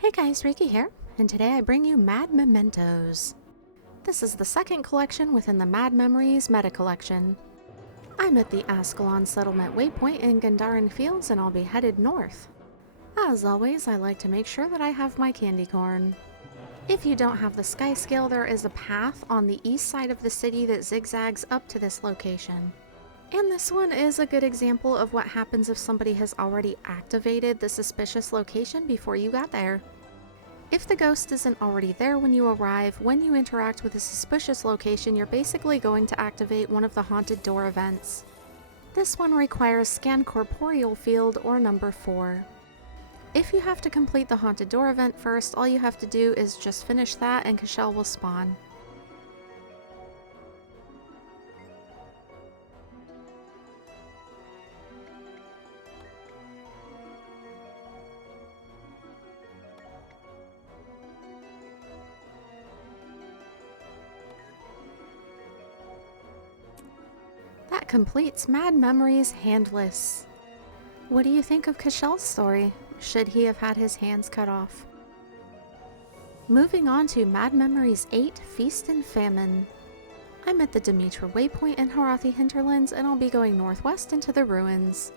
Hey guys, Reiki here, and today I bring you Mad Mementos. This is the second collection within the Mad Memories meta collection. I'm at the Ascalon Settlement waypoint in Gandharan Fields and I'll be headed north. As always, I like to make sure that I have my candy corn. If you don't have the sky scale, there is a path on the east side of the city that zigzags up to this location. And this one is a good example of what happens if somebody has already activated the suspicious location before you got there. If the ghost isn't already there when you arrive, when you interact with a suspicious location, you're basically going to activate one of the haunted door events. This one requires Scan Corporeal Field or number 4. If you have to complete the haunted door event first, all you have to do is just finish that and Cashel will spawn. That completes Mad Memories Handless. What do you think of Cashel's story? Should he have had his hands cut off? Moving on to Mad Memories VIII, Feast and Famine. I'm at the Demetra waypoint in Harathi Hinterlands and I'll be going northwest into the ruins.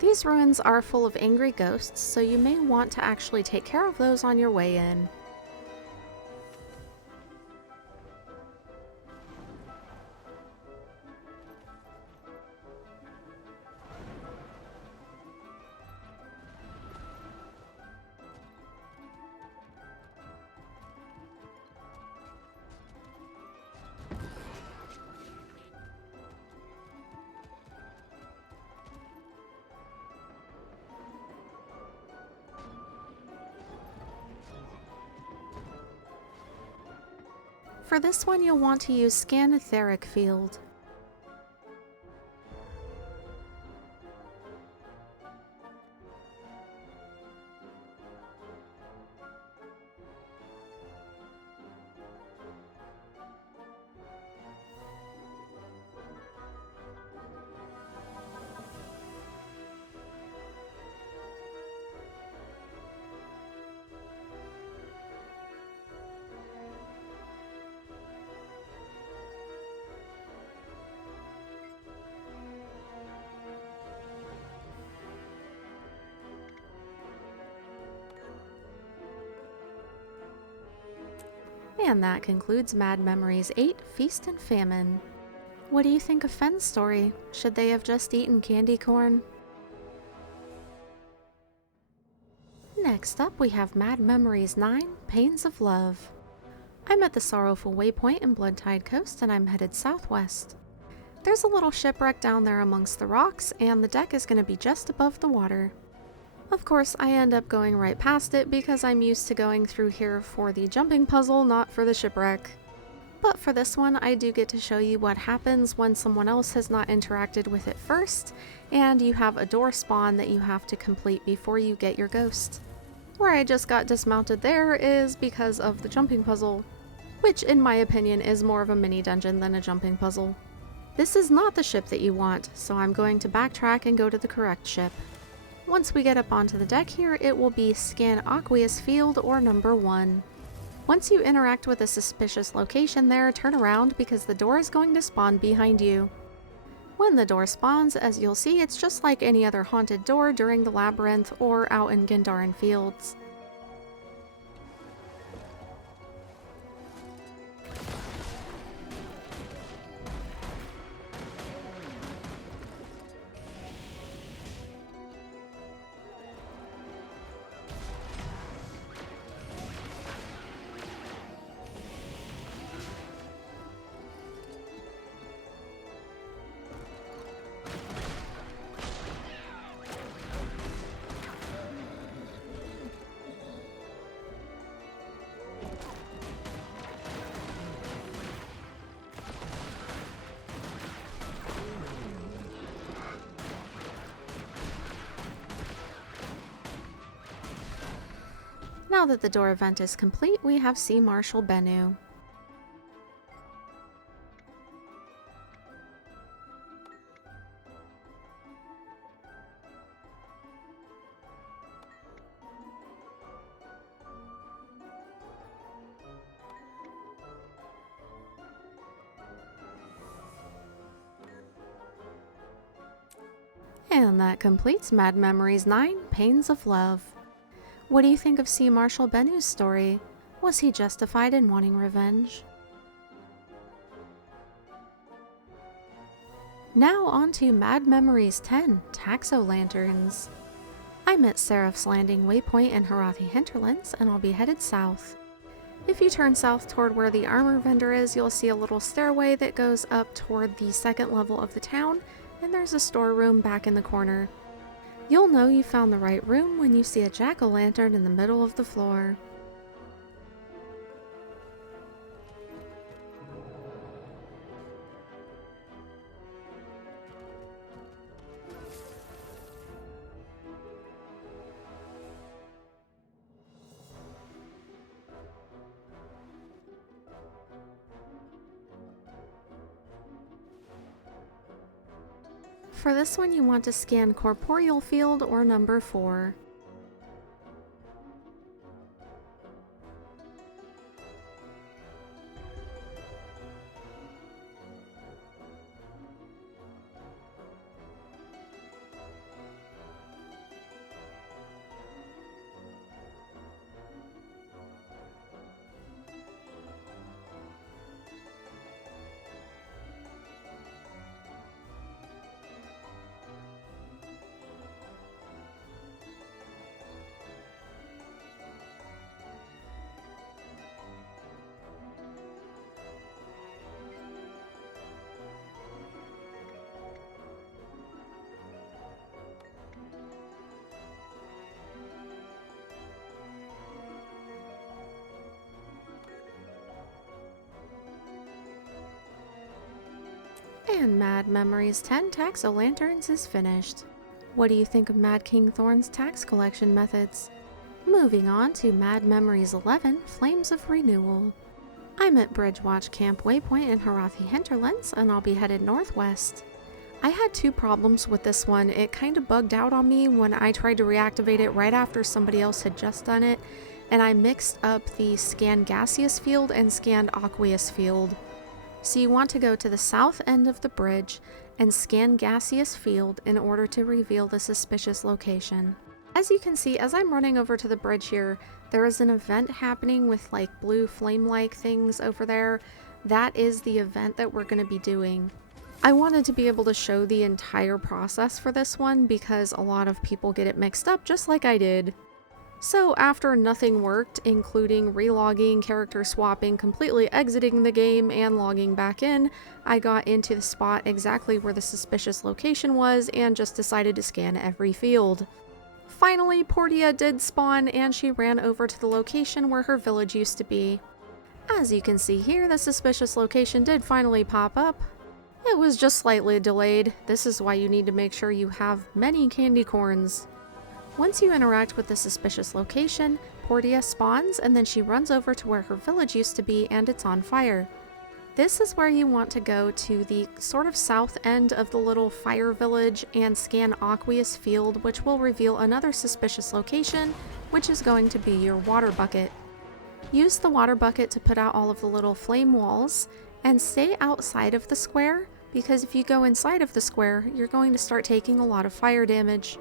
These ruins are full of angry ghosts, so you may want to actually take care of those on your way in. For this one, you'll want to use Scan Etheric Field. And that concludes Mad Memories VIII, Feast and Famine. What do you think of Fenn's story? Should they have just eaten candy corn? Next up, we have Mad Memories IX, Pains of Love. I'm at the Sorrowful Waypoint in Bloodtide Coast and I'm headed southwest. There's a little shipwreck down there amongst the rocks and the deck is going to be just above the water. Of course, I end up going right past it because I'm used to going through here for the jumping puzzle, not for the shipwreck. But for this one, I do get to show you what happens when someone else has not interacted with it first, and you have a door spawn that you have to complete before you get your ghost. Where I just got dismounted there is because of the jumping puzzle, which in my opinion is more of a mini dungeon than a jumping puzzle. This is not the ship that you want, so I'm going to backtrack and go to the correct ship. Once we get up onto the deck here, it will be Scan Aqueous Field or number 1. Once you interact with a suspicious location there, turn around because the door is going to spawn behind you. When the door spawns, as you'll see, it's just like any other haunted door during the labyrinth or out in Gandharan Fields. Now that the door event is complete, we have Seamarshal Bennu. And that completes Mad Memories 9, Pains of Love. What do you think of Seamarshal Bennu's story? Was he justified in wanting revenge? Now on to Mad Memories 10, Taxo-Lanterns. I'm at Seraph's Landing Waypoint in Harathi Hinterlands, and I'll be headed south. If you turn south toward where the armor vendor is, you'll see a little stairway that goes up toward the second level of the town, and there's a storeroom back in the corner. You'll know you found the right room when you see a jack-o'-lantern in the middle of the floor. For this one, you want to scan Corporeal Field or number 4. And Mad Memories 10 Taxo-Lanterns is finished. What do you think of Mad King Thorn's tax collection methods? Moving on to Mad Memories 11 Flames of Renewal. I'm at Bridgewatch Camp Waypoint in Harathi Hinterlands, and I'll be headed northwest. I had 2 problems with this one. It kind of bugged out on me when I tried to reactivate it right after somebody else had just done it, and I mixed up the Scan Gaseous field and Scan Aqueous field. So you want to go to the south end of the bridge and scan Gaseous Field in order to reveal the suspicious location. As you can see, as I'm running over to the bridge here, there is an event happening with like blue flame-like things over there. That is the event that we're going to be doing. I wanted to be able to show the entire process for this one because a lot of people get it mixed up just like I did. So after nothing worked, including relogging, character swapping, completely exiting the game, and logging back in, I got into the spot exactly where the suspicious location was and just decided to scan every field. Finally, Portia did spawn and she ran over to the location where her village used to be. As you can see here, the suspicious location did finally pop up. It was just slightly delayed. This is why you need to make sure you have many candy corns. Once you interact with the suspicious location, Portia spawns and then she runs over to where her village used to be and it's on fire. This is where you want to go to the sort of south end of the little fire village and scan Aqueous Field, which will reveal another suspicious location, which is going to be your water bucket. Use the water bucket to put out all of the little flame walls and stay outside of the square, because if you go inside of the square, you're going to start taking a lot of fire damage.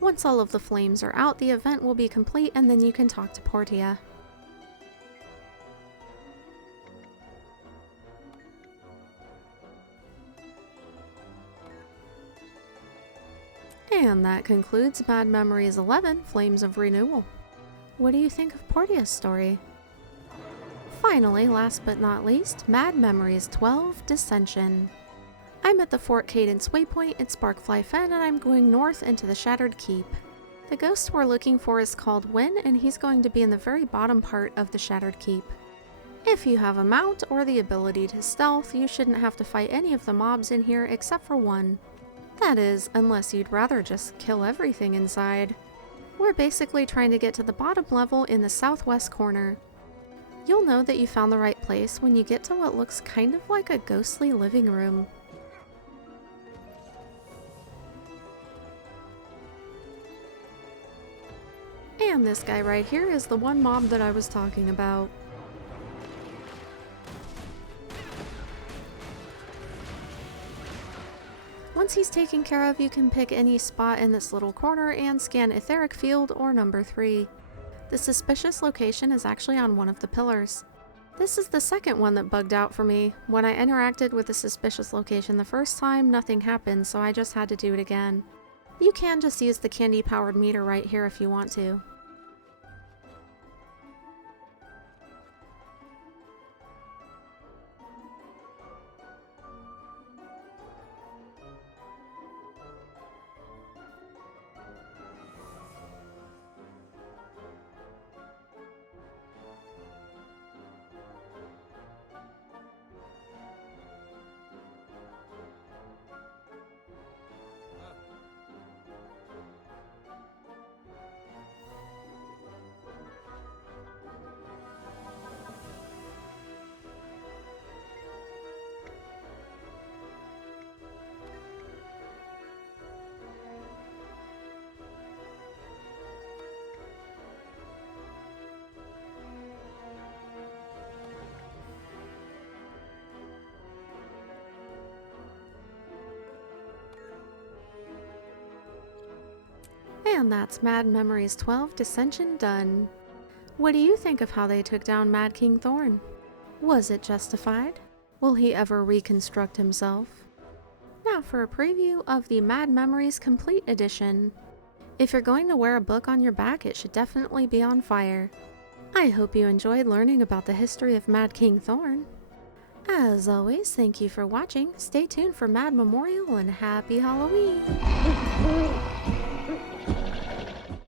Once all of the flames are out, the event will be complete and then you can talk to Portia. And that concludes Mad Memories 11, Flames of Renewal. What do you think of Portia's story? Finally, last but not least, Mad Memories 12, Descension. I'm at the Fort Cadence Waypoint at Sparkfly Fenn and I'm going north into the Shattered Keep. The ghost we're looking for is called Wynn and he's going to be in the very bottom part of the Shattered Keep. If you have a mount or the ability to stealth, you shouldn't have to fight any of the mobs in here except for one. That is, unless you'd rather just kill everything inside. We're basically trying to get to the bottom level in the southwest corner. You'll know that you found the right place when you get to what looks kind of like a ghostly living room. And this guy right here is the one mob that I was talking about. Once he's taken care of, you can pick any spot in this little corner and scan Etheric Field or number 3. The suspicious location is actually on one of the pillars. This is the second one that bugged out for me. When I interacted with the suspicious location the first time, nothing happened, so I just had to do it again. You can just use the candy-powered meter right here if you want to. And that's Mad Memories 12 Descension done. What do you think of how they took down Mad King Thorn? Was it justified? Will he ever reconstruct himself? Now for a preview of the Mad Memories Complete Edition. If you're going to wear a book on your back, it should definitely be on fire. I hope you enjoyed learning about the history of Mad King Thorn. As always, thank you for watching. Stay tuned for Mad Memorial and Happy Halloween!